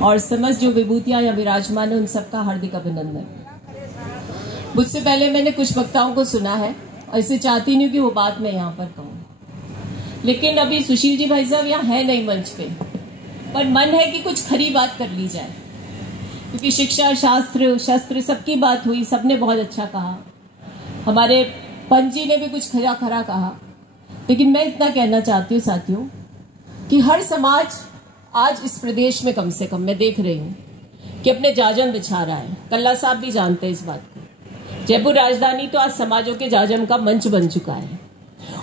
और समस्त जो विभूतियां या विराजमान है उन सबका हार्दिक अभिनंदन। मुझसे पहले मैंने कुछ वक्ताओं को सुना है और इसे चाहती नहीं कि वो बात मैं यहाँ पर कहूँ, लेकिन अभी सुशील जी भाई साहब यहाँ है नहीं मंच पे, पर मन है कि कुछ खरी बात कर ली जाए, क्योंकि शिक्षा शास्त्र शस्त्र सबकी बात हुई, सबने बहुत अच्छा कहा, हमारे पंच जी ने भी कुछ खरा खरा कहा। लेकिन मैं इतना कहना चाहती हूँ साथियों कि हर समाज आज इस प्रदेश में कम से कम मैं देख रही हूँ कि अपने जाजम बिछा रहा है। कल्ला साहब भी जानते हैं इस बात को। जयपुर राजधानी तो आज समाजों के जाजम का मंच बन चुका है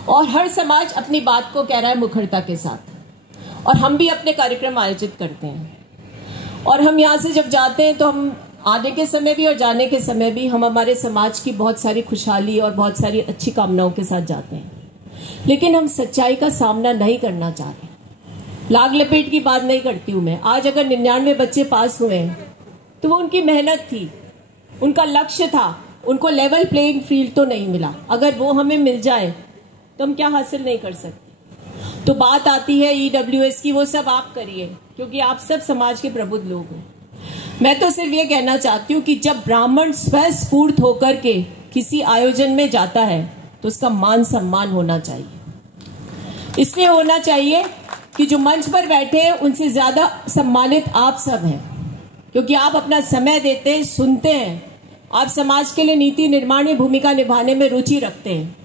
और हर समाज अपनी बात को कह रहा है मुखरता के साथ, और हम भी अपने कार्यक्रम आयोजित करते हैं। और हम यहाँ से जब जाते हैं तो हम आने के समय भी और जाने के समय भी हम हमारे समाज की बहुत सारी खुशहाली और बहुत सारी अच्छी कामनाओं के साथ जाते हैं, लेकिन हम सच्चाई का सामना नहीं करना चाह रहे। लाग लपेट की बात नहीं करती हूं मैं। आज अगर 99 बच्चे पास हुए हैं तो वो उनकी मेहनत थी, उनका लक्ष्य था, उनको लेवल प्लेइंग फील्ड तो नहीं मिला। अगर वो हमें मिल जाए तो हम क्या हासिल नहीं कर सकते। तो बात आती है EWS की, वो सब आप करिए क्योंकि आप सब समाज के प्रबुद्ध लोग हैं। मैं तो सिर्फ ये कहना चाहती हूँ कि जब ब्राह्मण स्वयं स्फूर्त होकर के किसी आयोजन में जाता है तो उसका मान सम्मान होना चाहिए। इसलिए होना चाहिए कि जो मंच पर बैठे हैं उनसे ज्यादा सम्मानित आप सब हैं, क्योंकि आप अपना समय देते हैं, सुनते हैं, आप समाज के लिए नीति निर्माण में भूमिका निभाने में रुचि रखते हैं।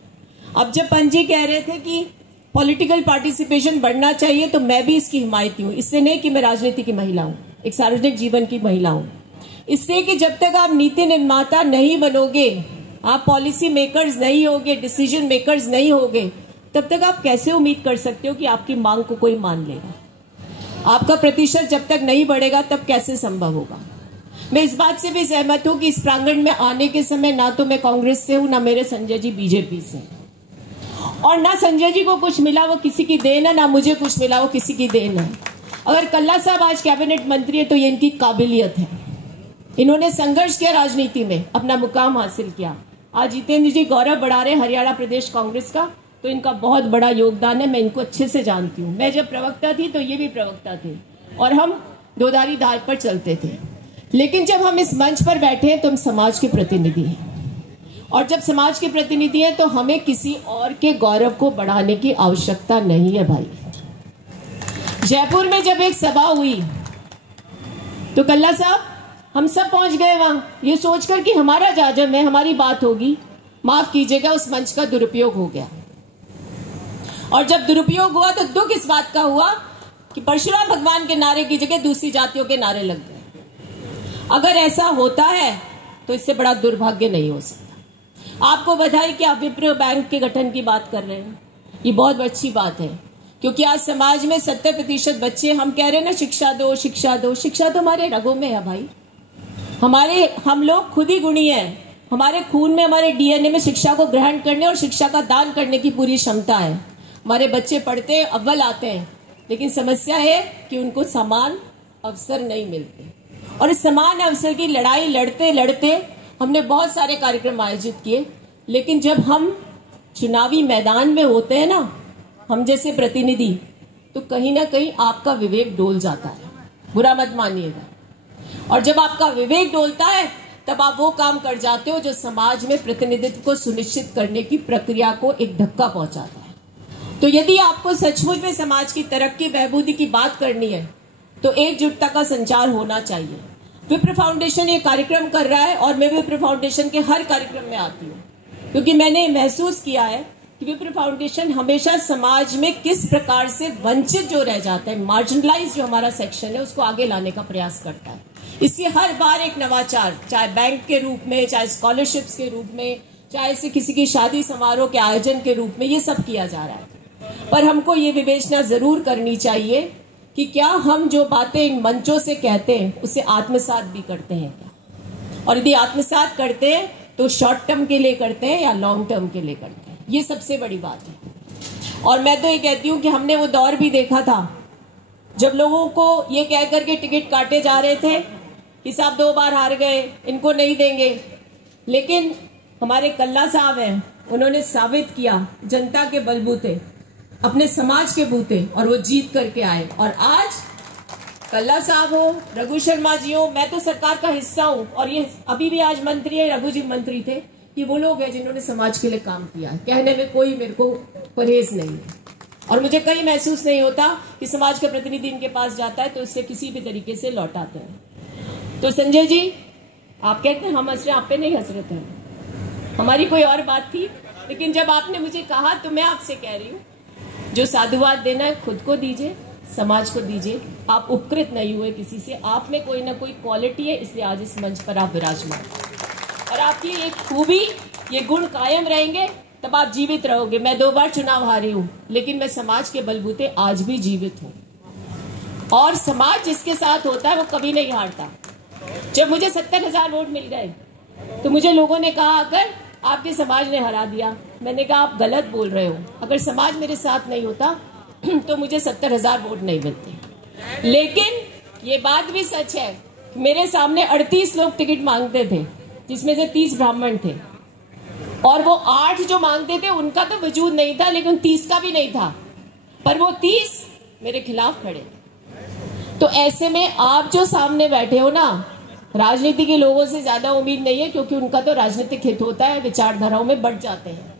अब जब पंजी कह रहे थे कि पॉलिटिकल पार्टिसिपेशन बढ़ना चाहिए, तो मैं भी इसकी हिमायती हूँ। इससे नहीं कि मैं राजनीति की महिला हूँ, एक सार्वजनिक जीवन की महिला हूँ। इससे कि जब तक आप नीति निर्माता नहीं बनोगे, आप पॉलिसी मेकर्स नहीं होगे, डिसीजन मेकर्स नहीं होगे, तब तक आप कैसे उम्मीद कर सकते हो कि आपकी मांग को कोई मान लेगा। आपका प्रतिशत जब तक नहीं बढ़ेगा तब कैसे संभव होगा। मैं इस बात से भी सहमत हूं कि इस प्रांगण में आने के समय ना तो मैं कांग्रेस से हूं, ना मेरे संजय जी बीजेपी से, और ना संजय जी को कुछ मिला वो किसी की देन है, ना मुझे कुछ मिला वो किसी की देन है। अगर कल्ला साहब आज कैबिनेट मंत्री है तो ये इनकी काबिलियत है। इन्होंने संघर्ष किया, राजनीति में अपना मुकाम हासिल किया। आज जितेंद्र जी गौरव बढ़ा रहे हरियाणा प्रदेश कांग्रेस का, तो इनका बहुत बड़ा योगदान है। मैं इनको अच्छे से जानती हूँ। मैं जब प्रवक्ता थी तो ये भी प्रवक्ता थे और हम दोधारी धार पर चलते थे। लेकिन जब हम इस मंच पर बैठे हैं तो हम समाज के प्रतिनिधि हैं, और जब समाज के प्रतिनिधि हैं तो हमें किसी और के गौरव को बढ़ाने की आवश्यकता नहीं है भाई। जयपुर में जब एक सभा हुई तो कल्ला साहब हम सब पहुंच गए वहां, ये सोचकर कि हमारा जाजम है, हमारी बात होगी। माफ कीजिएगा, उस मंच का दुरुपयोग हो गया। और जब दुरुपयोग हुआ तो दुख इस बात का हुआ कि परशुराम भगवान के नारे की जगह दूसरी जातियों के नारे लग गए। अगर ऐसा होता है तो इससे बड़ा दुर्भाग्य नहीं हो सकता। आपको बधाई कि आप विप्रो बैंक के गठन की बात कर रहे हैं, ये बहुत अच्छी बात है, क्योंकि आज समाज में 70% बच्चे हम कह रहे हैं ना, शिक्षा दो शिक्षा दो। शिक्षा तो हमारे रगों में है भाई, हम लोग खुद ही गुणी हैं। हमारे खून में, हमारे DNA में शिक्षा को ग्रहण करने और शिक्षा का दान करने की पूरी क्षमता है। हमारे बच्चे पढ़ते हैं, अव्वल आते हैं, लेकिन समस्या है कि उनको समान अवसर नहीं मिलते। और इस समान अवसर की लड़ाई लड़ते लड़ते हमने बहुत सारे कार्यक्रम आयोजित किए, लेकिन जब हम चुनावी मैदान में होते हैं ना, हम जैसे प्रतिनिधि, तो कहीं ना कहीं आपका विवेक डोल जाता है, बुरा मत मानिएगा। और जब आपका विवेक डोलता है तब आप वो काम कर जाते हो जो समाज में प्रतिनिधित्व को सुनिश्चित करने की प्रक्रिया को एक धक्का पहुंचाता है। तो यदि आपको सचमुच में समाज की तरक्की बहबूदी की बात करनी है तो एकजुटता का संचार होना चाहिए। विप्र फाउंडेशन ये कार्यक्रम कर रहा है और मैं विप्र फाउंडेशन के हर कार्यक्रम में आती हूँ, क्योंकि मैंने महसूस किया है कि विप्र फाउंडेशन हमेशा समाज में किस प्रकार से वंचित जो रह जाता है, मार्जिनलाइज जो हमारा सेक्शन है, उसको आगे लाने का प्रयास करता है। इसलिए हर बार एक नवाचार, चाहे बैंक के रूप में, चाहे स्कॉलरशिप्स के रूप में, चाहे से किसी की शादी समारोह के आयोजन के रूप में, ये सब किया जा रहा है। पर हमको ये विवेचना जरूर करनी चाहिए कि क्या हम जो बातें इन मंचों से कहते हैं उसे आत्मसात भी करते हैं क्या, और यदि आत्मसात करते हैं तो शॉर्ट टर्म के लिए करते हैं या लॉन्ग टर्म के लिए करते हैं, ये सबसे बड़ी बात है। और मैं तो ये कहती हूँ कि हमने वो दौर भी देखा था जब लोगों को ये कह करके टिकट काटे जा रहे थे कि साहब 2 बार हार गए, इनको नहीं देंगे। लेकिन हमारे कल्ला साहब हैं, उन्होंने साबित किया जनता के बलबूते, अपने समाज के बूते, और वो जीत करके आए। और आज कल्ला साहब हो, रघु शर्मा जी हो, मैं तो सरकार का हिस्सा हूं। और ये अभी भी आज मंत्री है, रघु जी मंत्री थे, कि वो लोग हैं जिन्होंने समाज के लिए काम किया है। कहने में कोई मेरे को परहेज नहीं है और मुझे कहीं महसूस नहीं होता कि समाज का प्रतिनिधि इनके पास जाता है तो इससे किसी भी तरीके से लौटाते हैं। तो संजय जी, आप कहते हैं हम हंस रहे, आप पे नहीं हंस रहे थे, हमारी कोई और बात थी। लेकिन जब आपने मुझे कहा तो मैं आपसे कह रही हूँ, जो साधुवाद देना है खुद को दीजिए, समाज को दीजिए। आप उपकृत नहीं हुए किसी से, आप में कोई ना कोई क्वालिटी है, इसलिए आज इस मंच पर आप विराजमान। और आपकी एक खूबी, ये गुण कायम रहेंगे तब आप जीवित रहोगे। मैं 2 बार चुनाव हारी हूं, लेकिन मैं समाज के बलबूते आज भी जीवित हूं। और समाज जिसके साथ होता है वो कभी नहीं हारता। जब मुझे 70,000 वोट मिल गए तो मुझे लोगों ने कहा अगर आपके समाज ने हरा दिया। मैंने कहा आप गलत बोल रहे हो, अगर समाज मेरे साथ नहीं होता तो मुझे 70,000 वोट नहीं मिलते। लेकिन ये बात भी सच है, मेरे सामने 38 लोग टिकट मांगते थे, जिसमें से 30 ब्राह्मण थे, और वो 8 जो मांगते थे उनका तो वजूद नहीं था, लेकिन 30 का भी नहीं था, पर वो 30 मेरे खिलाफ खड़े थे। तो ऐसे में आप जो सामने बैठे हो ना, राजनीति के लोगों से ज्यादा उम्मीद नहीं है, क्योंकि उनका तो राजनीतिक हित होता है, विचारधाराओं में बढ़ जाते हैं,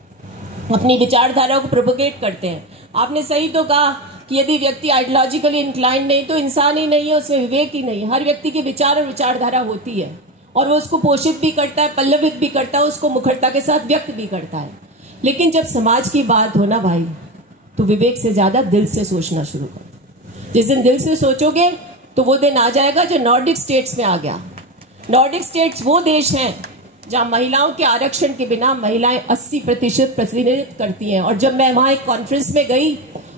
अपनी विचारधाराओं को प्रोपोगेट करते हैं। आपने सही तो कहा कि यदि व्यक्ति आइडियोलॉजिकली इंक्लाइंड नहीं तो इंसान ही नहीं है, उसमें विवेक ही नहीं है। हर व्यक्ति की विचार और विचारधारा होती है और वो उसको पोषित भी करता है, पल्लवित भी करता है, उसको मुखरता के साथ व्यक्त भी करता है। लेकिन जब समाज की बात हो ना भाई, तो विवेक से ज्यादा दिल से सोचना शुरू कर। जिस दिन दिल से सोचोगे तो वो दिन आ जाएगा जो नॉर्डिक स्टेट्स में आ गया। नॉर्डिक स्टेट्स वो देश हैं जहां महिलाओं के आरक्षण के बिना महिलाएं 80% प्रतिनिधित्व करती हैं। और जब मैं वहां एक कॉन्फ्रेंस में गई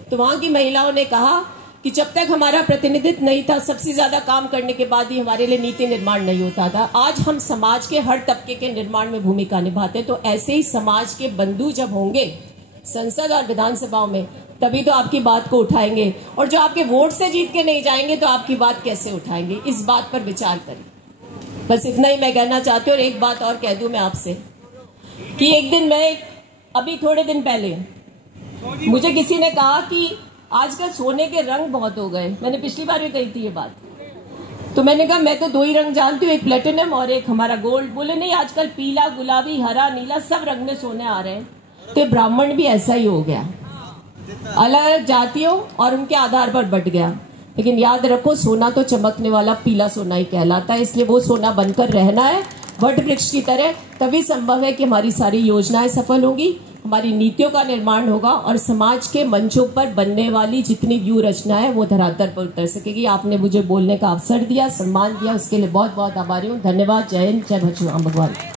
तो वहां की महिलाओं ने कहा कि जब तक हमारा प्रतिनिधित्व नहीं था, सबसे ज्यादा काम करने के बाद भी हमारे लिए नीति निर्माण नहीं होता था। आज हम समाज के हर तबके के निर्माण में भूमिका निभाते हैं। तो ऐसे ही समाज के बंधु जब होंगे संसद और विधानसभाओं में, तभी तो आपकी बात को उठाएंगे। और जो आपके वोट से जीत के नहीं जाएंगे तो आपकी बात कैसे उठाएंगे, इस बात पर विचार करिए। बस इतना ही मैं कहना चाहती हूँ। और एक बात और कह दूं मैं आपसे कि एक दिन अभी थोड़े दिन पहले मुझे किसी ने कहा कि आजकल सोने के रंग बहुत हो गए। मैंने पिछली बार भी कही थी ये बात, तो मैंने कहा मैं तो 2 ही रंग जानती हूँ, एक प्लेटिनम और एक हमारा गोल्ड। बोले नहीं, आजकल पीला, गुलाबी, हरा, नीला सब रंग में सोने आ रहे हैं। तो ब्राह्मण भी ऐसा ही हो गया, अलग अलग जातियों और उनके आधार पर बट गया। लेकिन याद रखो, सोना तो चमकने वाला पीला सोना ही कहलाता है, इसलिए वो सोना बनकर रहना है वट वृक्ष की तरह। तभी संभव है कि हमारी सारी योजनाएं सफल होंगी, हमारी नीतियों का निर्माण होगा और समाज के मंचों पर बनने वाली जितनी व्यू रचना है वो धरातल पर उतर सकेगी। आपने मुझे बोलने का अवसर दिया, सम्मान दिया, उसके लिए बहुत बहुत आभारी हूँ। धन्यवाद। जय हिंद, जय भगवान।